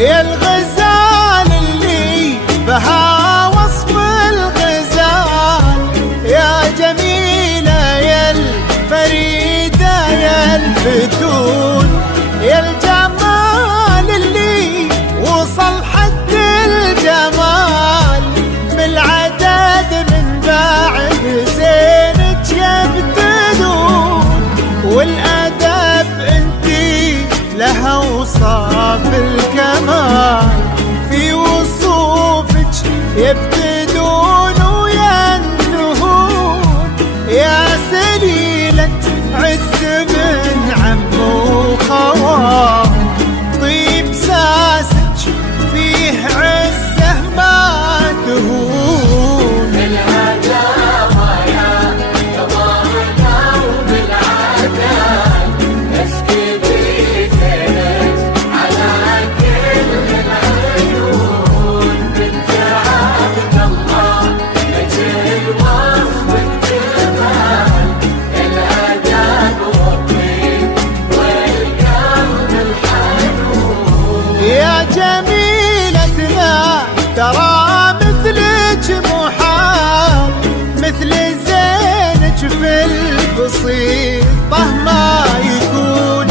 يا الغزال اللي بها وصف الغزال، يا جميلة يا الفريدة يا الفتون، يا الجمال اللي وصل حد الجمال، بالعدد من بعد زينك يبتدون، والأدب انتي لها وصاف الكمال، في وصوفك يبتدون وينتهون، يا سليلة عز من عم وخوال، طيب ساسك فيه عزه ما تهون، الهداوة يا قمرنا وبالعدل اسكبي زينك على كل العيون، بنت عبد الله لجل الوصف الجمال، الأدب والطيب والقلب الحنون، يا جميلتنا ترى مثلك محال، مثل زينك في البسيطة ما يكون،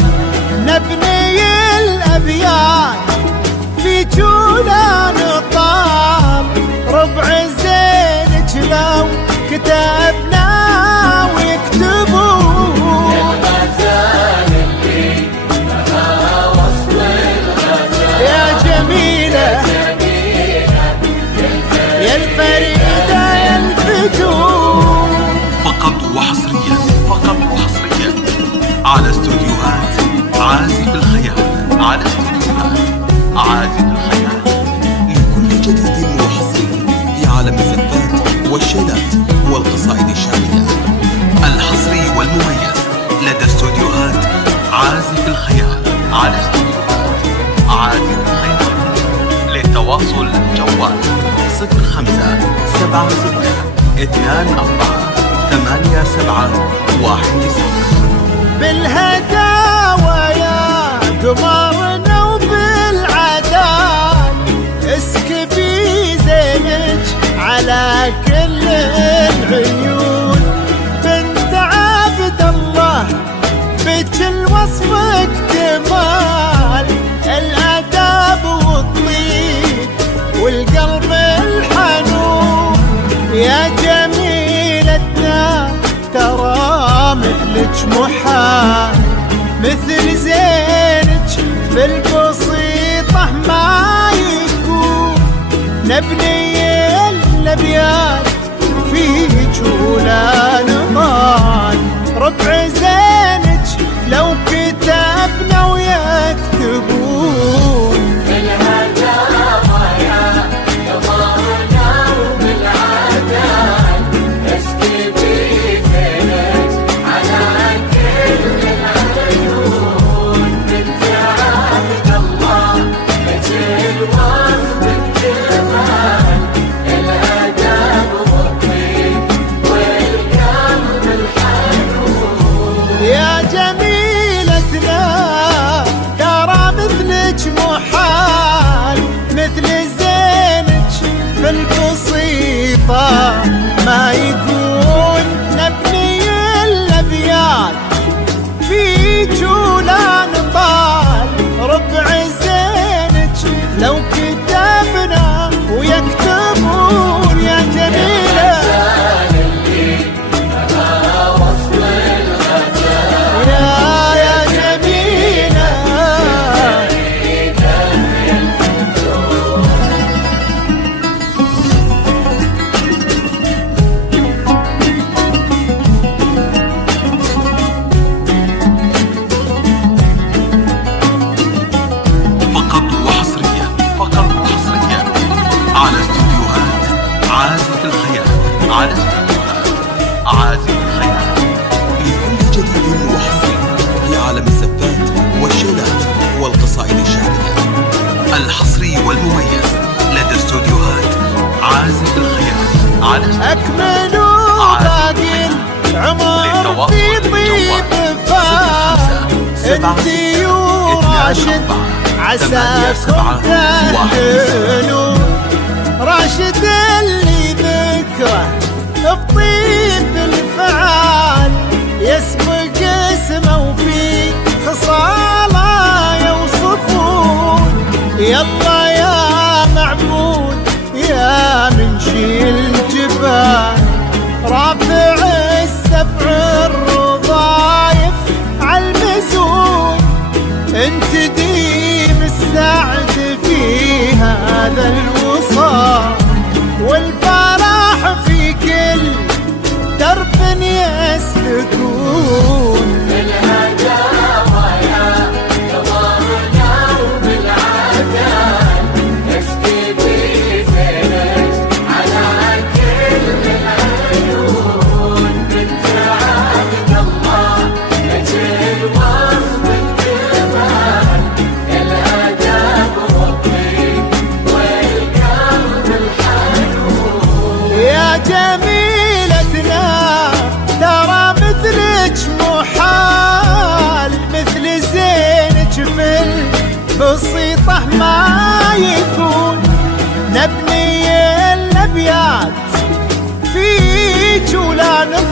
نبني الأبيات في جولا نطال، ربع زينك لو كتبنا ويكتبون، الغزال اللي بها وصف الغزال، يا جميلة يا الفريدة يا الفتون. فقط وحصريا على استوديوهات عازف الخيال، على استوديوهات عازف الخيال، لكل جديد وحصري في عالم الزفات والشيلات والقصائد الشعرية، الحصري والمميز لدى استوديوهات عازف الخيال، على استوديوهات عازف الخيال. للتواصل جوال 0524278717. بالهداوة يا قمرنا وبالعدال، اسكبي زينك على كل العيون، بنت عبد الله بك الوصف اكتمال، الأدب والطيب والقلب الحنون، يا جميلتنا ترى مثلك محال، مثل زينك في البسيطة ما يكون، نبني الأبيات في جولا نضال، ربع زينك لو كتبنا ويكتبون، الهداوة يا قمرنا وبالعدل اسكبي زينك على كل العيون، بنت عبد الله لجل الوصف الجمال، الأدب والطيب أكملوا باقي العمر في طيب انتي وراشد عساكم تهللوا. راشد اللي ذكره بطيب الفعال يسبق اسمه وفي خصاله يوصفون. يلا يا معبود يا منشي الجبال رافع السبع الرضايف عالمزون. انت ديم السعد في هذا الوصال والفرح في كل درب يسلكون. بالهداوة يا قمرنا وبالعدال نسقي بفرج على كل العيون. بنت عبد الله نجل وصف الجمال الأدب والطيب والقلب الحنون. يا جميلتنا ترى مثلك محال مثل زينك في البسيطة ما يكون. نبني الأبيات فيك ولا نضل